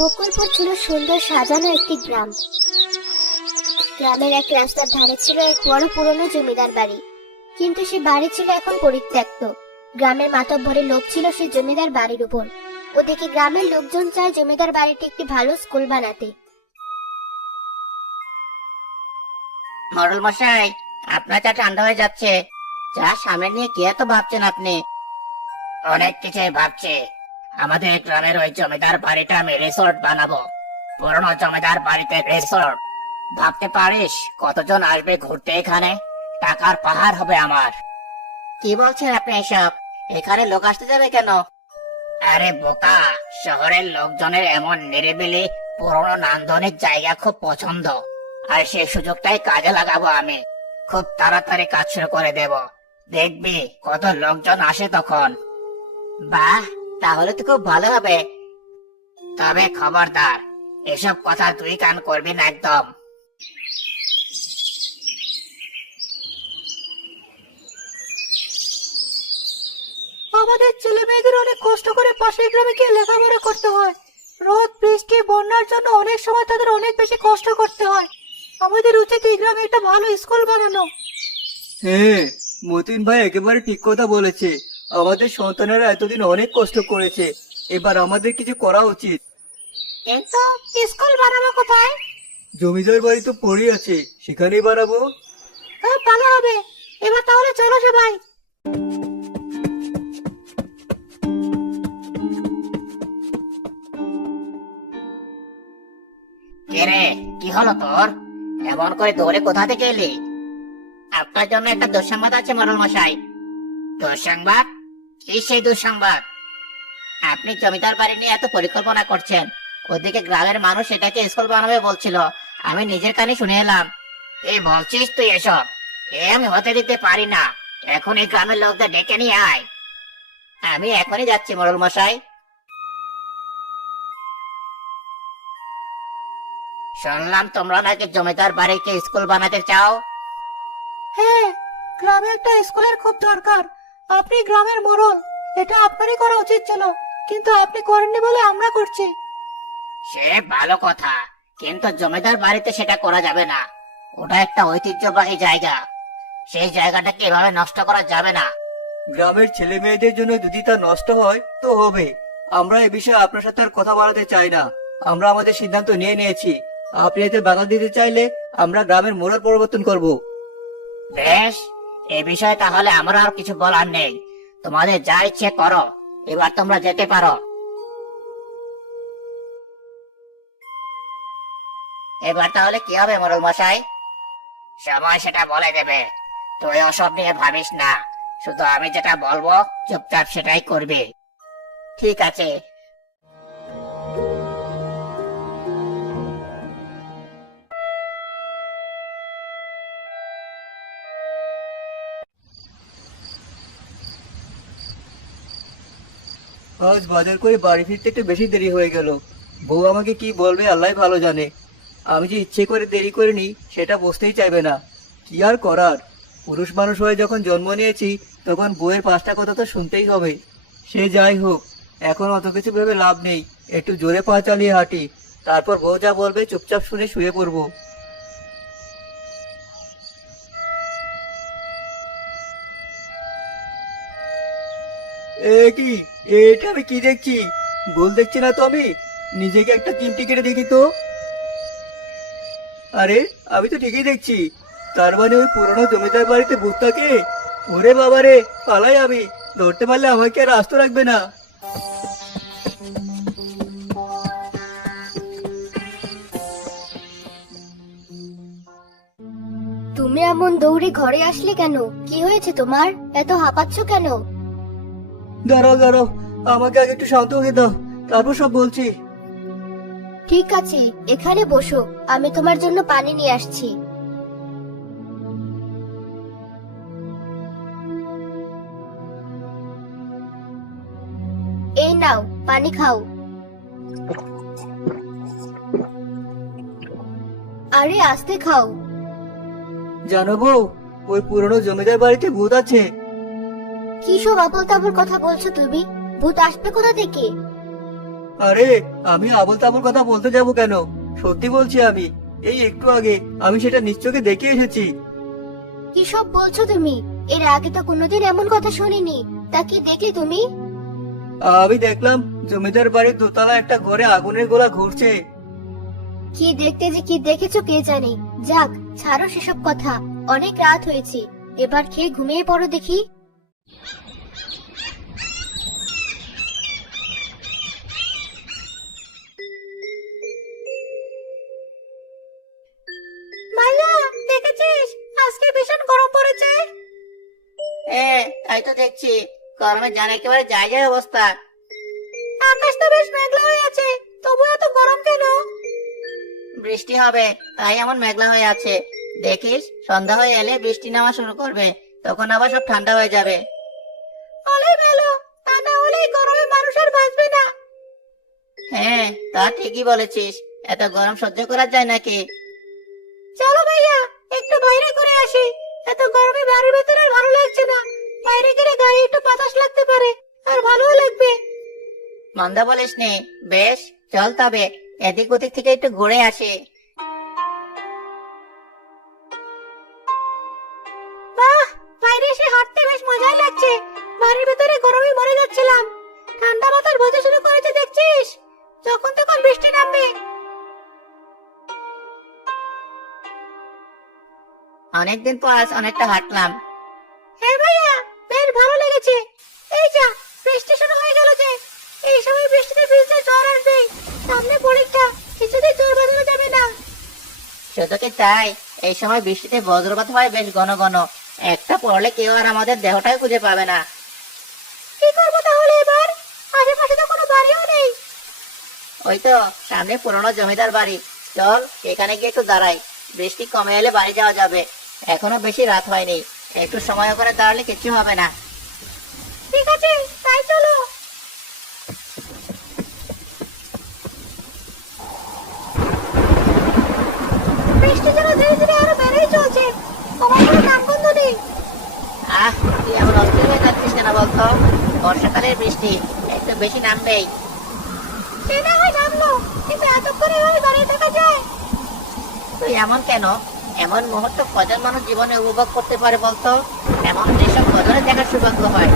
বকুলপুর ছিল সুন্দর সাজানো একটি গ্রাম। গ্রামের এক রাস্তার ধারে ছিল এক বড় পুরনো জমিদার বাড়ি, কিন্তু সে বাড়ি ছিল এখন পরিত্যক্ত। গ্রামের মাতব্বরের লোভ ছিল সেই জমিদার বাড়ির উপর। ওদিকে গ্রামের লোকজন চায় জমিদার বাড়িতে একটি ভালো স্কুল বানাতে। মডেল মশাই, আপনার চা ঠান্ডা হয়ে যাচ্ছে। চা সামনে নিয়ে কি এত ভাবছেন আপনি? অনেক কিছুই ভাবছি। আমাদের গ্রামের ওই জমিদার বাড়িটা আমি রিসোর্ট বানাবো। পুরনো জমিদার বাড়িতে রিসোর্ট। ভাবতে পারিস কতজন আসবে ঘুরতে এখানে? টাকার পাহাড় হবে আমার। কি বলছেন আপনি এসব? এখানে লোক আসতে যাবে কেন? আরে বোকা, শহরের লোকজনের এমন নিরিবিলি পুরনো নান্দনিক জায়গা খুব পছন্দ, আর সেই সুযোগটাই কাজে লাগাবো আমি। খুব তাড়াতাড়ি কাজ শুরু করে দেব, দেখবি কত লোকজন আসে তখন। বাহ, তাহলে তো খুব ভালো হবে। তবে খবরদার, এসব কথা তুই কান করবি না একদম। আমাদের ছেলে মেয়েদের অনেক কষ্ট করে পাশের গ্রামে গিয়ে লেখাপড়া করতে হয়। রোদ বৃষ্টি বন্যার জন্য অনেক সময় তাদের অনেক বেশি কষ্ট করতে হয়। আমাদের উচিত এই গ্রামে একটা ভালো স্কুল বানানো। হ্যাঁ, মতিন ভাই একেবারে ঠিক কথা বলেছে। আমাদের সন্তানেরা এতদিন অনেক কষ্ট করেছে, এবার আমাদের কিছু করা উচিত। কিন্তু স্কুল বানাবো কোথায়? জমিদার বাড়ি তো পড়ে আছে, সেখানেই বানাবো। খুব ভালো হবে। এবার তাহলে চলো সবাই। কে রে, কি হলো তোর? এমন করে দৌড়ে কোথা থেকে এলি? আপনার জন্য একটা দুঃসংবাদ আছে মডেল মশাই। দুঃসংবাদ? কি সেই দুঃসংবাদ? আপনি জমিদার বাড়ি নিয়ে এত পরিকল্পনা করছেন, ওদিকে গ্রামের মানুষ এটাকে স্কুল বানাবে বলছিল। আমি নিজের কানে শুনে এলাম। এই বলছিস তুই এসব? আমি হতে দিতে পারি না। এখন এই গ্রামের লোকদের ডেকে নিয়ে আয়। আমি এখনই যাচ্ছি মডেল মশাই। শুনলাম তোমরা নাকি জমিদার বাড়িকে স্কুল বানাতে চাও। হ্যাঁ, গ্রামে একটা স্কুলের খুব দরকার। আপনি গ্রামের মোড়ল, এটা আপনারই করা উচিত ছিল, কিন্তু আপনি করেননি বলে আমরা করছি। সে ভালো কথা, কিন্তু জমিদার বাড়িতে সেটা করা যাবে না। ওটা একটা ঐতিহ্যবাহী জায়গা, সেই জায়গাটাকে এভাবে নষ্ট করা যাবে না। গ্রামের ছেলে মেয়েদের জন্য যদি তা নষ্ট হয় তো হবে। আমরা এ বিষয়ে আপনার সাথে আর কথা বলাতে চাই না। আমরা আমাদের সিদ্ধান্ত নিয়ে নিয়েছি। আপনি এতে বাধা দিতে চাইলে আমরা গ্রামের মোড়ল পরিবর্তন করব। বেশ, এ বিষয়ে তাহলে আমার আর কিছু বলার নেই। তোমাদের যা ইচ্ছে করো, এবার তোমরা যেতে পারো। এবার তাহলে কি হবে মোড়ল মশাই? সময় সেটা বলে দেবে। তুই ওসব নিয়ে ভাবিস না, শুধু আমি যেটা বলবো চুপচাপ সেটাই করবি। ঠিক আছে। আজ বাজার করে বাড়ি ফিরতে একটু বেশি দেরি হয়ে গেল। বউ আমাকে কি বলবে আল্লাহ ভালো জানে। আমি যে ইচ্ছে করে দেরি করিনি সেটা বুঝতেই চাইবে না। কি আর করার, পুরুষ মানুষ হয়ে যখন জন্ম নিয়েছি তখন বউয়ের পাঁচটা কথা তো শুনতেই হবে। সে যাই হোক, এখন অত কিছু ভেবে লাভ নেই। একটু জোরে পা চালিয়ে হাঁটি, তারপর বউ যা বলবে চুপচাপ শুনে শুয়ে পড়বো। কি, এটা আমি কি দেখছি? ভুল দেখছি না তো? আমি নিজেকে একটা চিমটি কেটে দেখি তো। আরে, আমি তো ঠিকই দেখছি। তার মানে ওই পুরনো জমিদার বাড়িতে ভূত থাকে। ওরে বাবা রে, পালাই আমি। ধরতে পারলে আমাকে আর আস্ত রাখবে না। তুমি এমন দৌড়ে ঘরে আসলে কেন? কি হয়েছে তোমার? এত হাঁপাচ্ছ কেন? দাঁড়াও দাঁড়াও, আমাকে আগে একটু শান্ত হয়ে দাও, তারপর সব বলছি। ঠিক আছে, এখানে বসো, আমি তোমার জন্য পানি নিয়ে আসছি। এই নাও, পানি খাও। আরে আস্তে খাও। জানো বউ, ওই পুরনো জমিদার বাড়িতে ভূত আছে। কি সব আবোল তাবোল কথা বলছো তুমি? ভূত আসবে কোথা থেকে? আরে আমি আবোল তাবোল কথা বলতে যাব কেন? সত্যি বলছি, আমি এই একটু আগে আমি সেটা নিশ্চয়ই দেখে এসেছি। কি সব বলছো তুমি? এর আগে তো কোনোদিন এমন কথা শুনিনি। তা কি দেখলে তুমি? আমি দেখলাম জমিদার বাড়ির দোতলা একটা ঘরে আগুনের গোলা ঘুরছে। কি দেখতে যে কি দেখেছো কে জানে। যাক, ছাড়ো সেসব কথা। অনেক রাত হয়েছে, এবার খেয়ে ঘুমিয়ে পড়ো দেখি। মাইয়া, দেখেছিস আজকে ভীষণ গরম পড়েছে। তাই তো দেখছি, গরমে জান একেবারে যায় যায় অবস্থা। আকাশটা বেশ মেঘলা হয়ে আছে, তবু এত গরম কেন? বৃষ্টি হবে তাই এমন মেঘলা হয়ে আছে। দেখিস সন্ধ্যা হয়ে এলে বৃষ্টি নামা শুরু করবে, তখন আবার সব ঠান্ডা হয়ে যাবে। হলেই ভালো, তা না হলে এই গরমে মানুষ আর বাঁচবে না। হ্যাঁ, তা ঠিকই বলেছিস। এত গরম সহ্য করা যায় নাকি? চলো ভাইয়া, একটু বাইরে ঘুরে আসি। এত গরমে বাড়ির ভেতরে আর ভালো লাগছে না। বাইরে গেলে গায়ে একটু বাতাস লাগতে পারে, আর ভালোও লাগবে। মন্দ বলিস নি। বেশ, চল তবে এদিক ওদিক থেকে একটু ঘুরে আসি। বাহ, বাইরে এসে হাঁটতে বেশ মজাই লাগছে। বাড়ির ভেতরে গরমে মরে যাচ্ছিলাম। ঠান্ডা মাথার বইতে শুরু করেছে দেখছিস, যখন তখন বৃষ্টি নামবে। অনেকদিন পর আজ অনেকটা হাঁটলাম। হ্যাঁ ভাইয়া, বেশ ভালো লেগেছে। এই যা, বৃষ্টি শুরু হয়ে গেল যে। এই সময় বৃষ্টিতে ভিজলে জ্বর আসবে। সামনে পরীক্ষা, কিছুতেই জ্বর বাঁধানো যাবে না। শুধু কি তাই, এই সময় বৃষ্টিতে বজ্রপাত হয় বেশ ঘন ঘন। একটা পড়লে কেউ আর আমাদের দেহটাই খুঁজে পাবে না। কি করবো তাহলে এবার? আশেপাশে তো কোনো বাড়িও নেই। ওই তো সামনে পুরনো জমিদার বাড়ি, চল এখানে গিয়ে একটু দাঁড়াই। বৃষ্টি কমে এলে বাড়ি যাওয়া যাবে। এখনো বেশি রাত হয়নি, একটু সময় করে দাঁড়ালে কিছু হবে না। ঠিক আছে, তাই চলো। বৃষ্টি যেন ধীরে ধীরে আরো বেড়েই চলছে, আমার কোনো নামগন্ধ নেই। তুই এমন অস্থির হয়ে যাচ্ছিস কেন বলতো? বর্ষাকালের বৃষ্টি একটু বেশি নামবেই। সে না হয় নামলো, কিন্তু এতক্ষণ এভাবে দাঁড়িয়ে থাকা যায়? তুই এমন কেন? এমন মুহূর্ত কজন মানুষ জীবনে উপভোগ করতে পারে বলতো? এমন যেসব কজনে দেখার সৌভাগ্য হয়।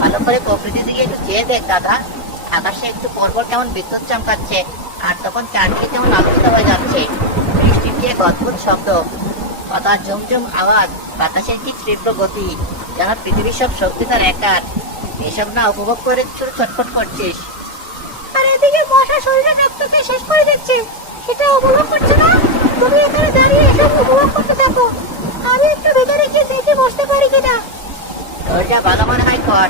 ভালো করে প্রকৃতির দিকে একটু চেয়ে দেখ দাদা। আকাশে একটু পরপর কেমন বিদ্যুৎ চমকাচ্ছে, আর তখন চারদিকে কেমন আলোকিত হয়ে যাচ্ছে। বৃষ্টির কি এক অদ্ভুত শব্দ, কথা ঝুমঝুম আওয়াজ, বাতাসের কি তীব্র গতি, যেন পৃথিবীর সব শক্তি তার একার। এসব না উপভোগ করে শুধু ছটফট করছিস। আর এদিকে মশা শরীরে রক্তকে শেষ করে দিচ্ছে, সেটা অবলম্বন করছে না। তুমি এখানে দাঁড়িয়ে এসব উপভোগ করতে থাকো, আমি একটু ভেতরে গিয়ে দেখে বসতে পারি কিনা। তোর যা ভালো মনে হয় কর।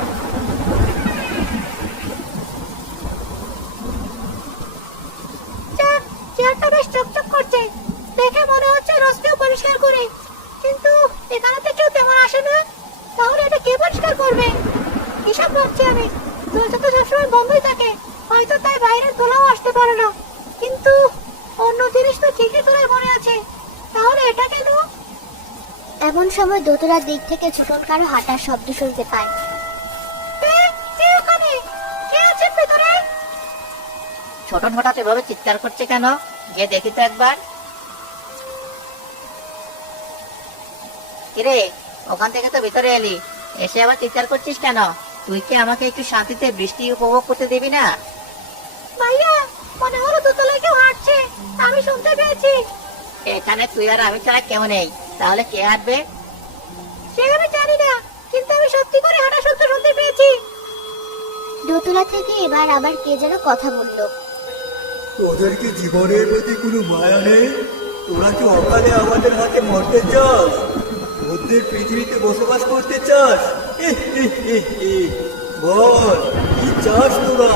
যাক, চেয়ারটা বেশ চকচক করছে, দেখে মনে হচ্ছে রোজ কেউ পরিষ্কার করে। কিন্তু এখানে তো কেউ তেমন আসে না, তাহলে এটা কে পরিষ্কার করবে? এসব ভাবছি আমি। দরজা তো সবসময় বন্ধই থাকে, হয়তো তাই বাইরের ধুলাও আসতে পারে না। কিন্তু অন্য জিনিস তো ঠিকই করে মনে আছে, তাহলে এটা কেন? এমন সময় দোতলার দিক থেকে ছোটন কারো হাঁটার শব্দ শুনতে পায়। কে ওখানে? কে আছেন ভেতরে? ছোটন হঠাৎ এভাবে চিৎকার করছে কেন? গিয়ে দেখি তো একবার। কিরে, ওখান থেকে তো ভিতরে এলি, এসে আবার চিৎকার করছিস কেন? তুই কি আমাকে একটু শান্তিতে বৃষ্টি উপভোগ করতে দিবি না? ভাইয়া, মনে হলো দোতলায় কেউ হাঁটছে, আমি শুনতে পেয়েছি। এখানে তুই আর আমি ছাড়া কেউ নেই, তাহলে কে হাঁটবে? সে আমি জানি না, কিন্তু আমি সত্যি করে হাঁটা শব্দ শুনতে পেয়েছি। দোতলা থেকে এবার আবার কে যেন কথা বলল। তোদের কি জীবনের প্রতি কোনো মায়া নেই? তোরা কি অকালে আমাদের হাতে মরতে চাস? ওদের পৃথিবীতে বসবাস করতে চাস? বল, কি চাস তোরা?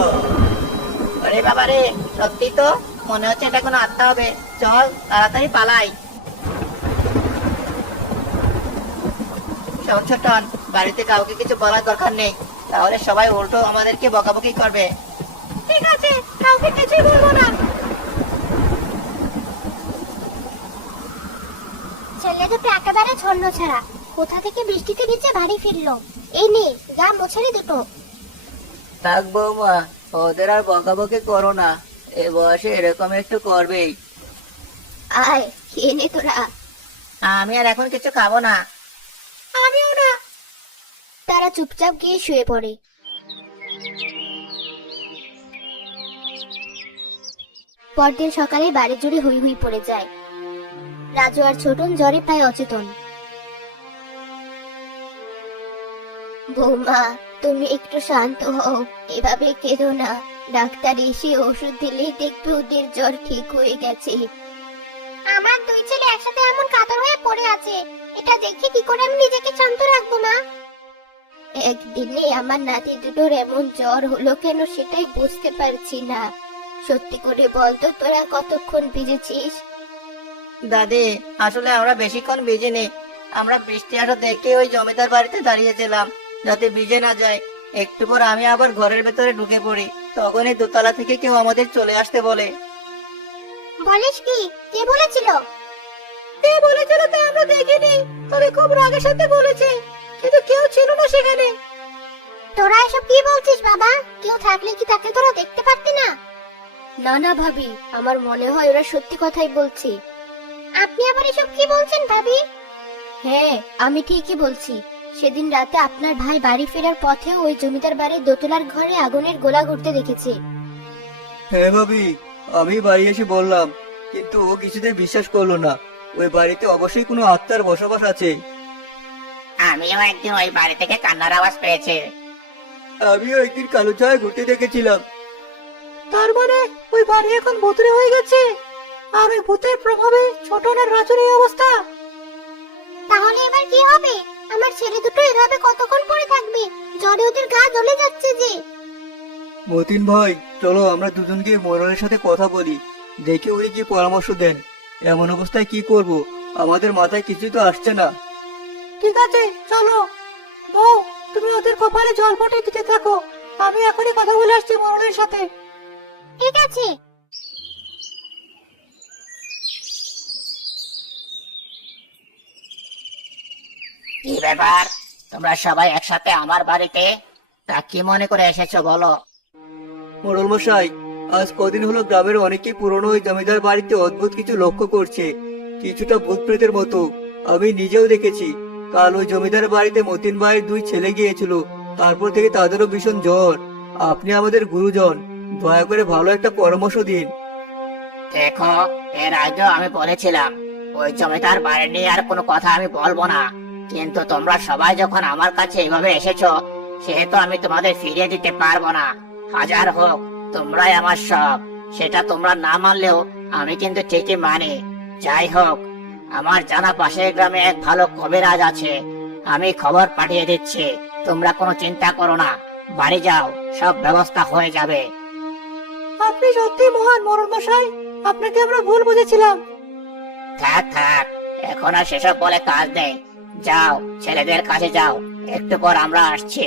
আরে বাবা রে, সত্যি তো মনে হচ্ছে এটা কোনো আত্মা হবে। চল তাড়াতাড়ি পালাই। শোন ছোটন, বাড়িতে কাউকে কিছু বলার দরকার নেই, তাহলে সবাই উল্টো আমাদেরকে বকাবকি করবে। ঠিক আছে, কাউকে কিছুই বলবো না। ছেলে দুটো একেবারে ছন্ন ছাড়া, কোথা থেকে বৃষ্টিতে ভিজে বাড়ি ফিরলো। এই নে, গা মোছারি দুটো। থাক বৌমা, ওদের আর বকাবকি করো না, এ বয়সে এরকম একটু করবেই। আয় খেয়ে নে তোরা। আমি আর এখন কিছু খাবো না। আমিও না। তারা চুপচাপ গিয়ে শুয়ে পড়ে। পরদিন সকালে বাড়ি জুড়ে হই হই পড়ে যায়। রাজু আর ছোটন জ্বরে প্রায় অচেতন। বৌমা, তুমি একটু শান্ত হও, এভাবে কেঁদো না। ডাক্তার এসে ওষুধ দিলেই দেখবে ওদের জ্বর ঠিক হয়ে গেছে। আমার দুই ছেলে একসাথে এমন কাতর হয়ে পড়ে আছে, এটা দেখে কি করে আমি নিজেকে শান্ত রাখবো মা? একদিনে আমার নাতি দুটোর এমন জ্বর হলো কেন সেটাই বুঝতে পারছি না। সত্যি করে বল তো, তোরা কতক্ষণ ভিজেছিস? দাদি, আসলে আমরা বেশিক্ষণ ভিজিনি। আমরা বৃষ্টি আসা দেখে ওই জমিদার বাড়িতে দাঁড়িয়েছিলাম যাতে ভিজে না যায়। একটু পর আমি আবার ঘরের ভেতরে ঢুকে পড়ি, তখনই দোতলা থেকে কেউ আমাদের চলে আসতে বলে। বলিস কি? কে বলেছিল? কে বলেছিল তা আমরা দেখিনি, তবে খুব রাগের সাথে বলেছে, কিন্তু কেউ ছিল না সেখানে। তোরা এসব কি বলছিস বাবা? কেউ থাকলে কি তাকে তোরা দেখতে পারতি না? না না ভাবি, আমার মনে হয় ওরা সত্যি কথাই বলছে। আপনি আবার এসব কি বলছেন ভাবি? হ্যাঁ, আমি ঠিকই বলছি। সেদিন রাতে আপনার ভাই বাড়ি ফেরার পথে ওই জমিদার বাড়ির দোতলার ঘরে আগুনের গোলা ঘুরতে দেখেছে। হ্যাঁ ভাবি, আমি বাড়ি এসে বললাম, কিন্তু ও কিছুতেই বিশ্বাস করলো না। ওই বাড়িতে অবশ্যই কোনো আত্মার বসবাস আছে। আমিও একদিন ওই বাড়ি থেকে কান্নার আওয়াজ পেয়েছি। আমিও একদিন কালো ছায়া ঘুরতে দেখেছিলাম। তার মানে ওই বাড়ি এখন ভুতুড়ে হয়ে গেছে, আর ওই ভূতের প্রভাবে ছোটন আর রাজুর এই অবস্থা। তাহলে এবার কি হবে? আমার ছেলে দুটো এভাবে কতক্ষণ পড়ে থাকবে? জ্বরে ওদের গা জ্বলে যাচ্ছে যে। মতিন ভাই, চলো আমরা দুজনকে মোড়লের সাথে কথা বলি, দেখে উনি কি পরামর্শ দেন। এমন অবস্থায় কি করব, আমাদের মাথায় কিছু তো আসছে না। ঠিক আছে, চলো। বউ, তুমি ওদের কপালে জল ফোটে দিতে থাকো, আমি এখনই কথা বলে আসছি মোড়লের সাথে। ঠিক আছে। কি ব্যাপার, তোমরা সবাই একসাথে আমার বাড়িতে? তা কি মনে করে এসেছো বলো? মোড়ল মশাই, আজ কদিন হলো গ্রামের অনেকেই পুরনো ওই জমিদার বাড়িতে অদ্ভুত কিছু লক্ষ্য করছে, কিছুটা ভূত প্রেতের মতো। আমি নিজেও দেখেছি। কাল ওই জমিদার বাড়িতে মতিন ভাইয়ের দুই ছেলে গিয়েছিল, তারপর থেকে তাদেরও ভীষণ জ্বর। আপনি আমাদের গুরুজন, দয়া করে ভালো একটা পরামর্শ দিন। দেখো, এর আগেও আমি বলেছিলাম ওই জমিদার বাড়ি নিয়ে আর কোনো কথা আমি বলবো না, কিন্তু তোমরা সবাই যখন আমার কাছে এইভাবে এসেছো, সেহেতু আমি তোমাদের ফিরিয়ে দিতে পারবো না। হাজার হোক, তোমরাই আমার সব। সেটা তোমরা না মানলেও আমি কিন্তু ঠিকই মানি। যাই হোক, আমার জানা পাশের গ্রামে এক ভালো কবিরাজ আছে, আমি খবর পাঠিয়ে দিচ্ছি। তোমরা কোনো চিন্তা করো না, বাড়ি যাও, সব ব্যবস্থা হয়ে যাবে। আপনি সত্যি মহান মোড়ল মশাই, আপনাকে আমরা ভুল বুঝেছিলাম। থাক থাক, এখন আর সেসব বলে কাজ নেই। যাও, ছেলেদের কাছে যাও, একটু পর আমরা আসছি।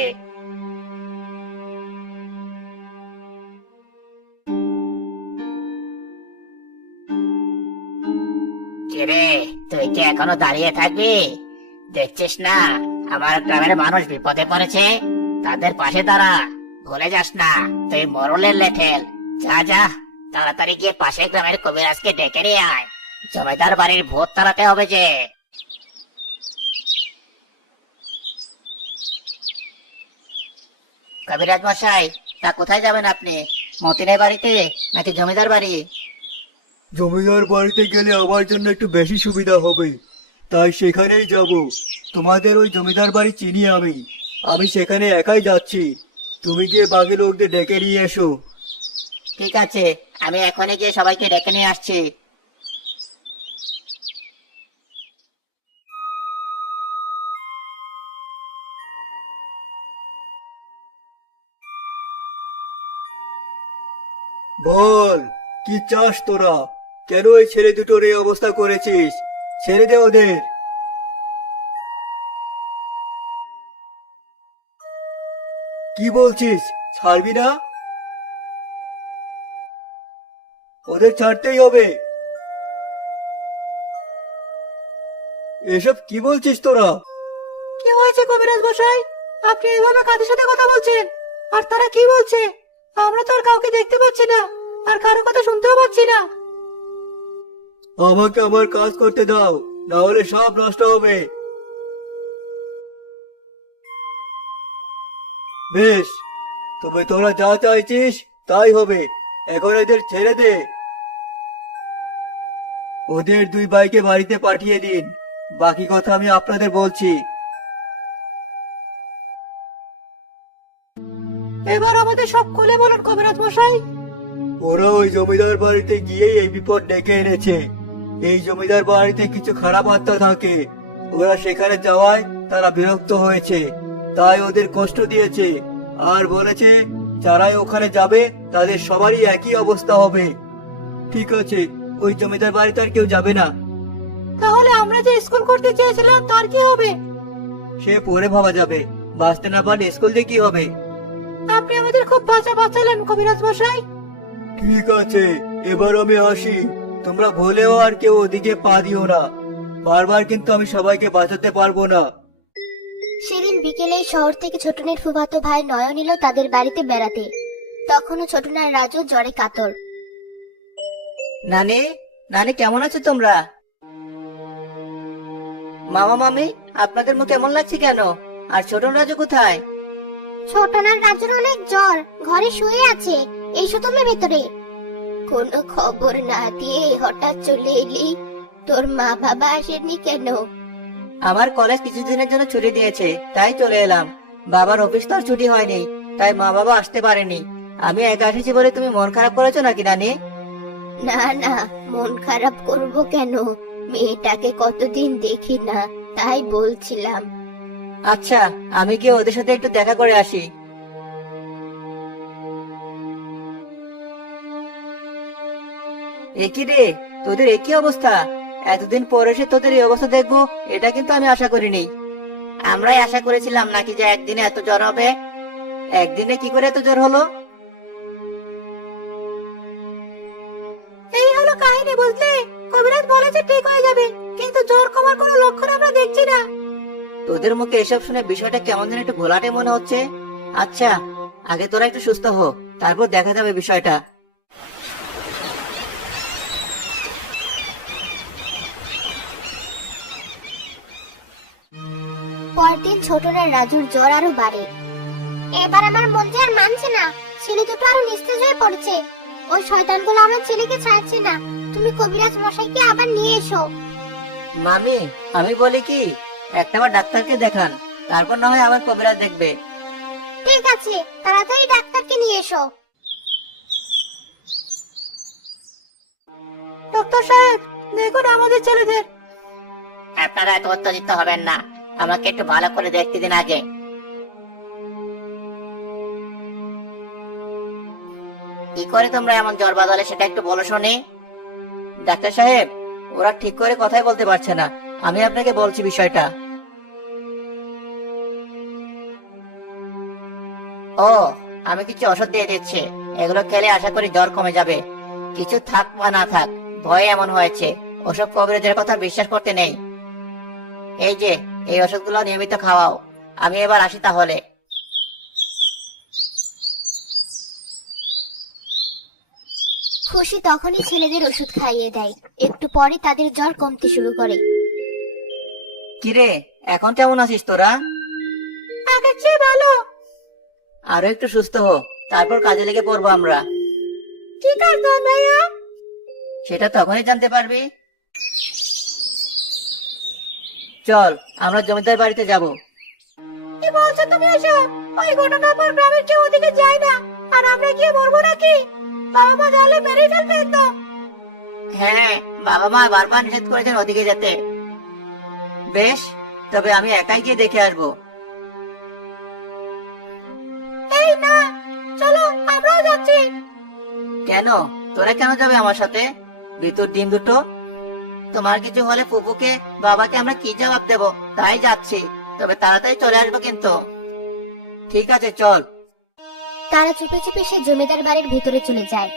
কিরে, তুই কি এখনো দাঁড়িয়ে থাকবি? দেখছিস না আমার গ্রামের মানুষ বিপদে পড়েছে? তাদের পাশে দাঁড়া, ভুলে যাস না তুই মরলের লেঠেল। যা যা, তাড়াতাড়ি গিয়ে পাশের গ্রামের কবিরাজকে ডেকে নিয়ে আয়, জমিদার বাড়ির ভূত তাড়াতে হবে যে। কবিরাজ মশাই, তা কোথায় যাবেন আপনি? মতিনের বাড়িতে নাকি জমিদার বাড়ি? জমিদার বাড়িতে গেলে আমার জন্য একটু বেশি সুবিধা হবে, তাই সেখানেই যাব। তোমাদের ওই জমিদার বাড়ি চিনি আমি, আমি সেখানে একাই যাচ্ছি। তুমি গিয়ে বাকি লোকদের ডেকে নিয়ে এসো। ঠিক আছে, আমি এখনই গিয়ে সবাইকে ডেকে নিয়ে আসছি। বল, কি চাস তোরা? কেন এই ছেলে দুটোর এই অবস্থা করেছিস? ছেড়ে দে ওদের। কি বলছিস, ছাড়বি না? ওদের ছাড়তেই হবে। এসব কি বলছিস তোরা? কি হয়েছে কবিরাজ মশাই? আপনি এইভাবে কাদের সাথে কথা বলছেন? আর তারা কি বলছে? আমরা তো আর কাউকে দেখতে পাচ্ছি না, আর কারো কথা শুনতেও পাচ্ছি না। আমাকে আমার কাজ করতে দাও, না হলে সব নষ্ট হবে। বেশ, তবে তোরা যা চাইছিস তাই হবে। এখন এদের ছেড়ে দে। ওদের দুই ভাইকে বাড়িতে পাঠিয়ে দিন, বাকি কথা আমি আপনাদের বলছি। এবার আমাদের সব খুলে বলুন কবিরাজ মশাই। ওরা ওই জমিদার বাড়িতে গিয়ে এই বিপদ ডেকে এনেছে। এই জমিদার বাড়িতে কিছু খারাপ আত্মা থাকে। ওরা সেখানে যাওয়ায় তারা বিরক্ত হয়েছে, তাই ওদের কষ্ট দিয়েছে, আর বলেছে যারাই ওখানে যাবে তাদের সবারই একই অবস্থা হবে। ঠিক আছে, ওই জমিদার বাড়িতে আর কেউ যাবে না। তাহলে আমরা যে স্কুল করতে চেয়েছিলাম তার কি হবে? সে পরে ভাবা যাবে, বাঁচতে না পারলে স্কুল দিয়ে কি হবে? আপনি আমাদের খুব বাঁচালেন কবিরাজ মশাই। ঠিক আছে, এবার আমি আসি। তোমরা ভুলেও আর কেউ ওদিকে পা দিও না। বারবার কিন্তু আমি সবাইকে বাঁচাতে পারবো না। সেদিন বিকেলে শহর থেকে ছোটনের ফুফাতো ভাই নয়ন এলো তাদের বাড়িতে বেড়াতে। তখনও ছোটনার রাজু জ্বরে কাতর। নানি, নানি কেমন আছো তোমরা? মামা মামি, আপনাদের মুখ কেমন লাগছে কেন? আর ছোট রাজু কোথায়? ছোটনার রাজুর অনেক জ্বর, ঘরে শুয়ে আছে। এসো তুমি ভেতরে। কোনো খবর না দিয়ে হঠাৎ চলে এলি? তোর মা বাবা আসেননি কেন? আমার কলেজ কিছুদিনের জন্য ছুটি দিয়েছে, তাই চলে এলাম। বাবার অফিস তো আর ছুটি হয়নি, তাই মা বাবা আসতে পারেনি। আমি একা এসেছি বলে তুমি মন খারাপ করেছো নাকি নানি? না না, মন খারাপ করব কেন? মেয়েটাকে কতদিন দেখি না, তাই বলছিলাম। আচ্ছা, আমি গিয়ে ওদের সাথে একটু দেখা করে আসি। একই রে, তোদের একই অবস্থা? এতদিন পর এসে তোদের এই অবস্থা দেখবো, এটা কিন্তু আমি আশা করিনি। আমরাই আশা করেছিলাম নাকি যে একদিনে এত জ্বর হবে। একদিনে কি করে এত জ্বর হলো? এই হলো কাহিনী, বুঝলে? কবিরাজ বলেছে ঠিক হয়ে যাবে, কিন্তু জ্বর কমার কোনো লক্ষণ আমরা দেখছি না। তোদের মুখে এসব শুনে বিষয়টা কেমন যেন একটু ঘোলাটে মনে হচ্ছে। আচ্ছা, আগে তোরা একটু সুস্থ হো, তারপর দেখা যাবে বিষয়টা। পরদিন ছোটনার রাজুর জ্বর আরো বাড়ে। এবার আমার মন যে আর মানছে না, ছেলে দুটো আরো নিস্তেজ হয়ে পড়েছে। ওই শয়তানগুলো আমার ছেলেকে ছাড়ছে না। তুমি কবিরাজ মশাইকে আবার নিয়ে এসো। মামি, আমি বলি কি, একটাবার ডাক্তারকে দেখান, তারপর না হয় আমার কবিরাজ দেখবে। ঠিক আছে, তাড়াতাড়ি ডাক্তারকে নিয়ে এসো। ডক্টর সাহেব, দেখুন আমাদের ছেলেদের। আপনারা এত উত্তেজিত হবেন না, আমাকে একটু ভালো করে দেখতে দিন আগে। কি করে তোমরা এমন জ্বর বাঁধালে সেটা একটু বলো শুনি। ডাক্তার সাহেব, ওরা ঠিক করে কথাই বলতে পারছে না, আমি আপনাকে বলছি বিষয়টা। ও, আমি কিছু ওষুধ দিয়ে দিচ্ছি, এগুলো খেলে আশা করি জ্বর কমে যাবে। কিছু থাক বা না থাক, ভয় এমন হয়েছে, ওসব কবিরাজের কথা বিশ্বাস করতে নেই। এই যে, এই ওষুধগুলো নিয়মিত খাওয়াও। আমি এবার আসি তাহলে। খুশি তখনই ছেলেদের ওষুধ খাইয়ে দেয়। একটু পরে তাদের জ্বর কমতে শুরু করে। কিরে, এখন কেমন আছিস তোরা? আগের চেয়ে ভালো। আরো একটু সুস্থ হো, তারপর কাজে লেগে পড়বো আমরা। কি কাজ দেন ভাইয়া? সেটা তখনই জানতে পারবি। চল, আমরা জমিদার বাড়িতে যাব। কি বলছো তুমি এসব? ওই ঘটনার পর গ্রামের কেউ ওদিকে যায় না, আর আমরা গিয়ে মরবো নাকি? বাবা মা জানলে মেরে ফেলবে একদম। হ্যাঁ, বাবা মা বারবার নিষেধ করেছেন ওদিকে যেতে। বেশ, তবে আমি একাই গিয়ে দেখে আসবো। এই না, চলো আমরাও যাচ্ছি। কেন, তোরা কেন যাবে আমার সাথে? ভিতর ডিম দুটো। তোমার কিছু হলে ফুপুকে বাবাকে আমরা কি জবাব দেব? তাই যাচ্ছি, তবে তাড়াতাড়ি চলে আসবো কিন্তু। ঠিক আছে, চল। তারা চুপে চুপে সে জমিদার বাড়ির ভিতরে চলে যায়।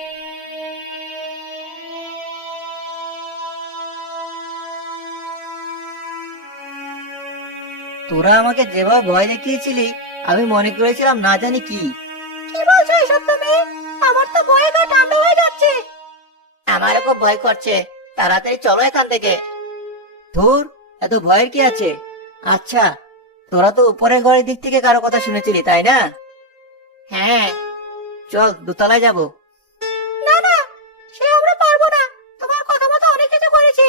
তোরা আমাকে যেভাবে ভয় দেখিয়েছিলি, আমি মনে করেছিলাম না জানি কি। কি বলছো এসব তুমি? আমার তো ভয়ে গা ঠান্ডা হয়ে যাচ্ছে। আমারও খুব ভয় করছে, তাড়াতাড়ি চলো এখান থেকে। ধুর, এত ভয়ের কি আছে? আচ্ছা, তোরা তো উপরের ঘরের দিক থেকে কারো কথা শুনেছিলি তাই না? হ্যাঁ, চল দোতলায় যাব। না না, সে আমরা পারবো না। তোমার কথা মতো অনেক কিছু করেছি,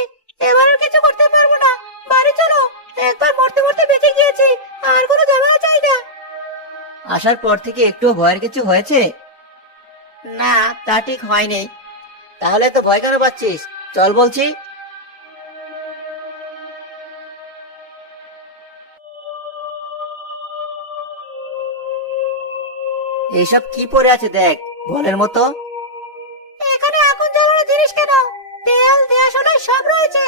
এবার আর কিছু করতে পারবো না। বাড়ি চলো, একবার মরতে মরতে বেঁচে গিয়েছি, আর কোনো ঝামেলা চাই না। আসার পর থেকে একটু ভয়ের কিছু হয়েছে? না তা ঠিক হয়নি। তাহলে তো ভয় কেন পাচ্ছিস? চল বলছি। এইসব কি পড়ে আছে দেখ, বলের মতো। এখানে আগুন জ্বালানোর জিনিস কেন? তেল দেয়াশলাই সব রয়েছে।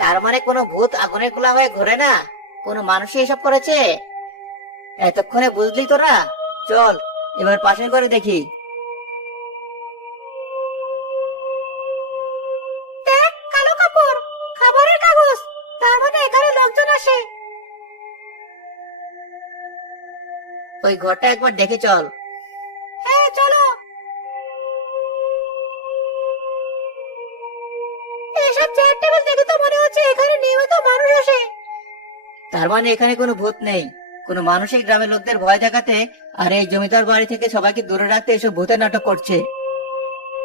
তার মানে কোনো ভূত আগুনের গোলা হয়ে ঘোরে না, কোনো মানুষই এসব করেছে। এতক্ষণে বুঝলি তোরা? চল এবার পাশের ঘরে দেখি। দেখ, কালো কাপড়, খাবারের কাগজ। তার মানে এখানে লোকজন আসে। ওই ঘরটা একবার দেখে চল। হ্যাঁ চলো। এসব চেয়ার টেবিল দেখে তো মনে হচ্ছে এখানে নিয়মিত মানুষ আসে। তার মানে এখানে কোনো ভূত নেই, কোনো মানুষই গ্রামের লোকদের ভয় দেখাতে আর এই জমিদার বাড়ি থেকে সবাইকে দূরে রাখতে এসব ভূতের নাটক করছে।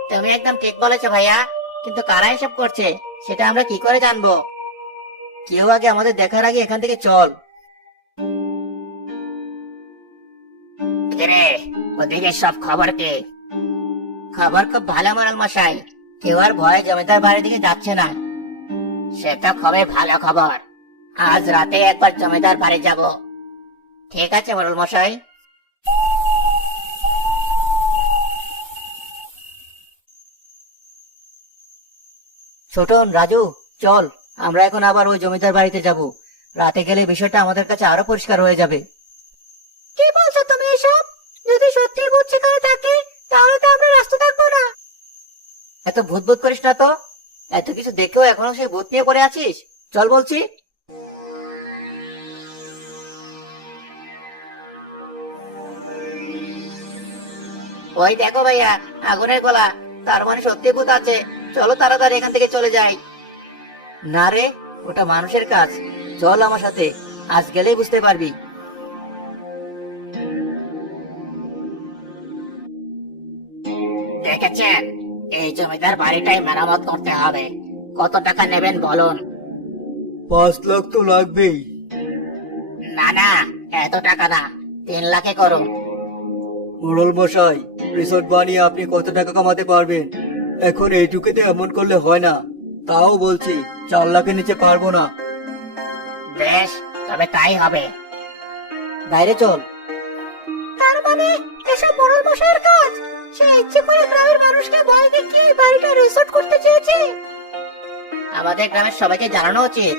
তুমি একদম ঠিক বলেছো ভাইয়া, কিন্তু কারা এসব করছে সেটা আমরা কি করে জানবো? কেউ আগে আমাদের দেখার আগে এখান থেকে চল। রে, ওদিকে সব খবর কি? খবর খুব ভালো মোড়ল মশাই, কেউ আর ভয়ে জমিদার বাড়ির দিকে যাচ্ছে না। সে তো খুবই ভালো খবর। আজ রাতে একবার জমিদার বাড়ি যাব। ঠিক আছে মোড়ল মশাই। ছোটন, রাজু, চল আমরা এখন আবার ওই জমিদার বাড়িতে যাব। রাতে গেলে বিষয়টা আমাদের কাছে আরো পরিষ্কার হয়ে যাবে। কি বলছো তুমি এসব? যদি সত্যি ভূত সেখানে থাকে তাহলে তো আমরা রাস্তা থাকবো না। এত ভূত ভূত করিস না তো। এত কিছু দেখেও এখনো সেই ভূত নিয়ে পড়ে আছিস। চল বলছি। ওই দেখো ভাইয়া, আগুনের গোলা। তার মানে সত্যি ভূত আছে। চলো তাড়াতাড়ি এখান থেকে চলে যাই। না রে, ওটা মানুষের কাজ। চল আমার সাথে, আজ গেলেই বুঝতে পারবি। দেখেছেন, এই জমিদার বাড়িটাই মেরামত করতে হবে। কত টাকা নেবেন বলুন? 5 লাখ তো লাগবেই। না না, এত টাকা না, 3 লাখে করুন। মোড়ল মশাই, রিসোর্ট বানিয়ে আপনি কত টাকা কামাতে পারবেন? এখন এইটুকুতে এমন করলে হয় না। তাও বলছি 4 লাখের নিচে পারবো না। বেশ, তবে তাই হবে। বাইরে চল। তার মানে এসব মোড়ল মশাইয়ের কাজ। সে ইচ্ছে করে গ্রামের মানুষকে ভয় দেখিয়ে বাড়িটা রিসোর্ট করতে চেয়েছে। আমাদের গ্রামের সবাইকে জানানো উচিত।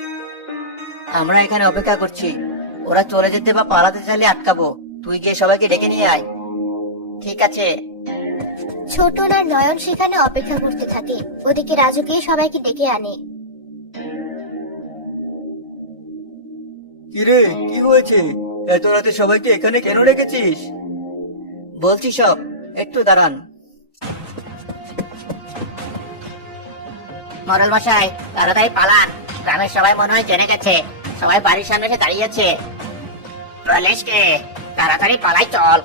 আমরা এখানে অপেক্ষা করছি। ওরা চলে যেতে বা পালাতে চাইলে আটকাবো। তুই গিয়ে সবাইকে ডেকে নিয়ে আয়। ঠিক আছে। ছোটন আর নয়ন সেখানে অপেক্ষা করতে থাকে। ওদিকে রাজুকে সবাইকে ডেকে আনে। কিরে, কি হয়েছে? এত রাতে সবাইকে এখানে কেন রেখেছিস? বলছি সব, একটু দাঁড়ান। মোড়ল মশাই, তাড়াতাড়ি পালান। গ্রামের সবাই মনে হয় জেনে গেছে। সবাই বাড়ির সামনে এসে দাঁড়িয়েছে। বলিস কে? তাড়াতাড়ি পালাই চল।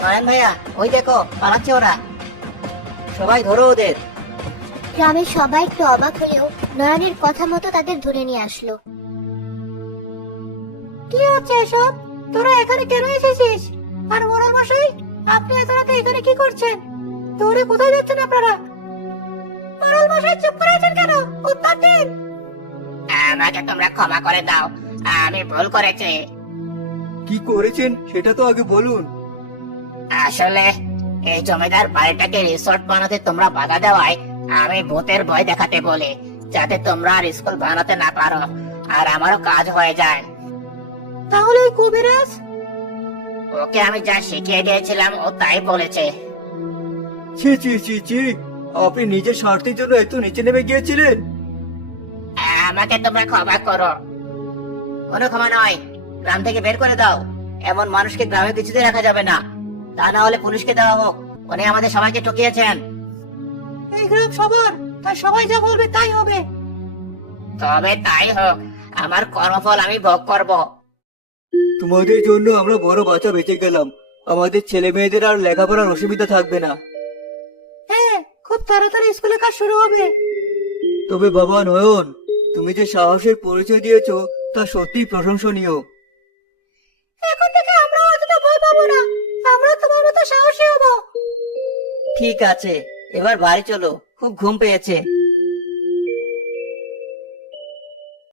নারায়ণ ভাইয়া, ওই দেখো পালাচ্ছে ওরা। সবাই ধরো ওদের। গ্রামের সবাই একটু অবাক হলেও নয়নের কথা মতো তাদের ধরে নিয়ে আসলো। কি হচ্ছে এসব? তোরা এখানে কেন এসেছিস? আর মোড়ল মশাই, আপনি এত রাতে এখানে কি করছেন? দৌড়ে কোথায় যাচ্ছেন আপনারা? মোড়ল মশাই চুপ করে আছেন কেন? উত্তর দিন। আমাকে তোমরা ক্ষমা করে দাও, আমি ভুল করেছি। কি করেছেন সেটা তো আগে বলুন। আসলে এই জমিদার বাড়িটাকে রিসোর্ট বানাতে তোমরা বাধা দেওয়ায় আমি ভূতের ভয় দেখাতে বলি, যাতে তোমরা আর স্কুল বানাতে না পারো আর আমারও কাজ হয়ে যায়। তাহলে ওই কবিরাজ? ওকে আমি যা শিখিয়ে দিয়েছিলাম ও তাই বলেছে। ছি ছি ছি ছি, আপনি নিজের স্বার্থের জন্য এত নিচে নেমে গিয়েছিলেন। আমাকে তোমরা ক্ষমা করো। কোনো ক্ষমা নয়, গ্রাম থেকে বের করে দাও। এমন মানুষকে গ্রামে কিছুতে রাখা যাবে না, তা না হলে পুলিশকে দেওয়া হোক। উনি আমাদের সবাইকে ঠকিয়েছেন। এই গ্রাম সবার, তাই সবাই যা বলবে তাই হবে। তবে তাই হোক, আমার কর্মফল আমি ভোগ করব। তোমাদের জন্য আমরা বড় বাচ্চা বেঁচে গেলাম। আমাদের ছেলে মেয়েদের আর লেখাপড়ার অসুবিধা থাকবে না। হ্যাঁ, খুব তাড়াতাড়ি স্কুলে কাজ শুরু হবে। তবে বাবা নয়ন, তুমি যে সাহসের পরিচয় দিয়েছো তা সত্যিই প্রশংসনীয়। এখন থেকে আমরা অতটা ভয় পাবো না, আমরা তোমার মতো সাহসী হবো। ঠিক আছে, এবার বাড়ি চলো, খুব ঘুম পেয়েছে।